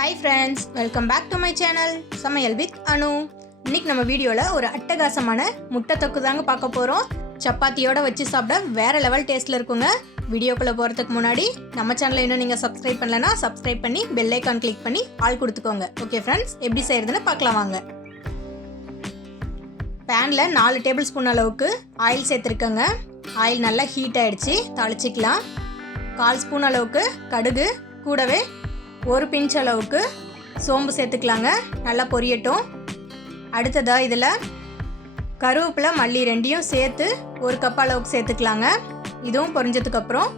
Hi friends, welcome back to my channel சமையல் with அனு. இன்னைக்கு நம்ம வீடியோல ஒரு அட்டகாசமான முட்டை தொக்கு தாங்க பார்க்க போறோம். சப்பாத்தியோட வச்சு சாப்பிட வேற லெவல் டேஸ்ட்ல இருக்குங்க. வீடியோக்குள்ள போறதுக்கு முன்னாடி நம்ம சேனலை இன்னும் நீங்க சப்ஸ்கிரைப் பண்ணலனா சப்ஸ்கிரைப் பண்ணி பெல் ஐகான் கிளிக் பண்ணி ஆல் கொடுத்துக்கோங்க. ஓகே फ्रेंड्स, எப்படி செய்யறதுன்னு பார்க்கலாம் வாங்க. பேன்ல 4 டேபிள் ஸ்பூன் அளவுக்கு ஆயில் சேர்த்திருக்கேங்க. ஆயில் நல்லா ஹீட் ஆயிடுச்சு, தாளிச்சிக்கலாம். 1/4 ஸ்பூன் அளவுக்கு கடுகு, கூடவே ஒரு பிஞ்ச் அளவுக்கு சோம்பு சேர்த்துக்கலாங்க. நல்லா பொரியட்டும். அடுத்ததாக இதில் கருவேப்பிலை, மல்லி ரெண்டையும் சேர்த்து 1 கப் அளவுக்கு சேர்த்துக்கலாங்க. இதுவும் பொரிஞ்சதுக்கப்புறம்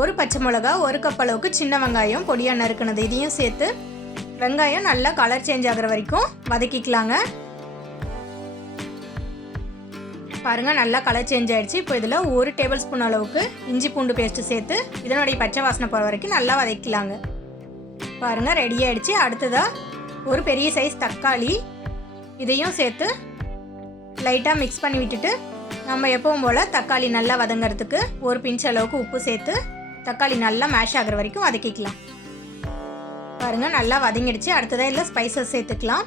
ஒரு பச்சை மிளகா, 1 கப் அளவுக்கு சின்ன வெங்காயம் பொடியாக நறுக்கினது இதையும் சேர்த்து வெங்காயம் நல்லா கலர் சேஞ்ச் ஆகிற வரைக்கும் வதக்கிக்கலாங்க. பாருங்கள், நல்லா கலர் சேஞ்ச் ஆகிடுச்சு. இப்போ இதில் 1 டேபிள் ஸ்பூன் அளவுக்கு இஞ்சி பூண்டு பேஸ்ட்டு சேர்த்து இதனுடைய பச்சை வாசனை போகிற வரைக்கும் நல்லா வதக்கிக்கலாங்க. பாருங்கள், ரெடி ஆகிடுச்சு. அடுத்ததாக ஒரு பெரிய சைஸ் தக்காளி இதையும் சேர்த்து லைட்டாக மிக்ஸ் பண்ணி விட்டுட்டு நம்ம எப்பவும் போல் தக்காளி நல்லா வதங்கிறதுக்கு ஒரு பிஞ்ச் அளவுக்கு உப்பு சேர்த்து தக்காளி நல்லா மேஷ் ஆகிற வரைக்கும் வதக்கிக்கலாம். பாருங்கள், நல்லா வதங்கிடுச்சு. அடுத்ததாக இதில் ஸ்பைசஸ் சேர்த்துக்கலாம்.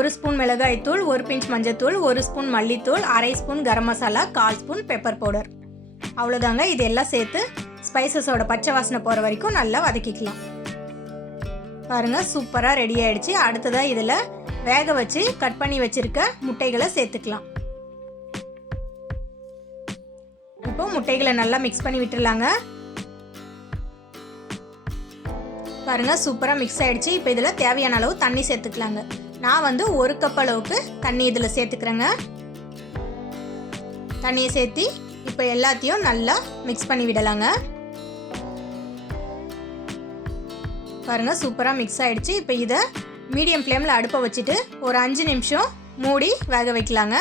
1 ஸ்பூன் மிளகாய்த்தூள், 1 பிஞ்ச் மஞ்சத்தூள், 1 ஸ்பூன் மல்லித்தூள், 1/2 spoon garam masala, 1/4 spoon pepper powder. அவ்வளோதாங்க. இது எல்லாம் சேர்த்து ஸ்பைசஸோட பச்சை வாசனை போகிற வரைக்கும் நல்லா வதக்கிக்கலாம். பாருங்கள், சூப்பராக ரெடி ஆகிடுச்சு. அடுத்ததாக இதில் வேக வச்சு கட் பண்ணி வச்சுருக்க முட்டைகளை சேர்த்துக்கலாம். இப்போ முட்டைகளை நல்லா மிக்ஸ் பண்ணி விட்டுடலாங்க. பாருங்கள், சூப்பராக மிக்ஸ் ஆகிடுச்சு. இப்போ இதில் தேவையான அளவு தண்ணி சேர்த்துக்கலாங்க. நான் 1 கப் அளவுக்கு தண்ணி இதில் சேர்த்துக்கிறேங்க. தண்ணியை சேர்த்து இப்போ எல்லாத்தையும் நல்லா மிக்ஸ் பண்ணி விடலாங்க. பாருங்கள், சூப்பராக மிக்ஸ் ஆகிடுச்சு. இப்போ இதை மீடியம் ஃப்ளேமில் அடுப்பை வச்சுட்டு ஒரு 5 நிமிஷம் மூடி வேக வைக்கலாங்க.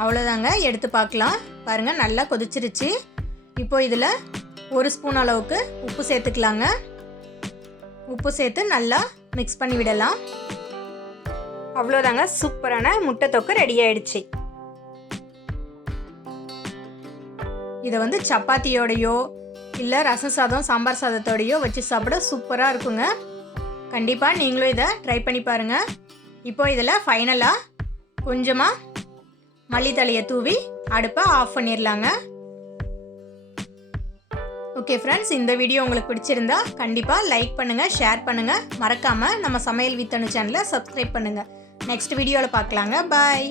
அவ்வளோதாங்க, எடுத்து பார்க்கலாம். பாருங்கள், நல்லா கொதிச்சிருச்சு. இப்போ இதில் 1 ஸ்பூன் அளவுக்கு உப்பு சேர்த்துக்கலாங்க. உப்பு சேர்த்து நல்லா மிக்ஸ் பண்ணி விடலாம். அவ்வளோதாங்க, சூப்பரான முட்டை தொக்கு ரெடி ஆயிடுச்சு. இதை சப்பாத்தியோடையோ இல்லை ரசம் சாதம், சாம்பார் சாதத்தோடையோ வச்சு சாப்பிட சூப்பராக இருக்குங்க. கண்டிப்பாக நீங்களும் இதை ட்ரை பண்ணி பாருங்கள். இப்போ இதில் ஃபைனலாக கொஞ்சமாக மல்லித்தழையை தூவி அடுப்பை ஆஃப் பண்ணிடலாங்க. ஓகே ஃப்ரெண்ட்ஸ், இந்த வீடியோ உங்களுக்கு பிடிச்சிருந்தா கண்டிப்பாக லைக் பண்ணுங்கள், ஷேர் பண்ணுங்கள். மறக்காமல் நம்ம சமையல் வித் அனு சேனலை சப்ஸ்கிரைப் பண்ணுங்கள். நெக்ஸ்ட் வீடியோவில் பார்க்கலாங்க. பாய்.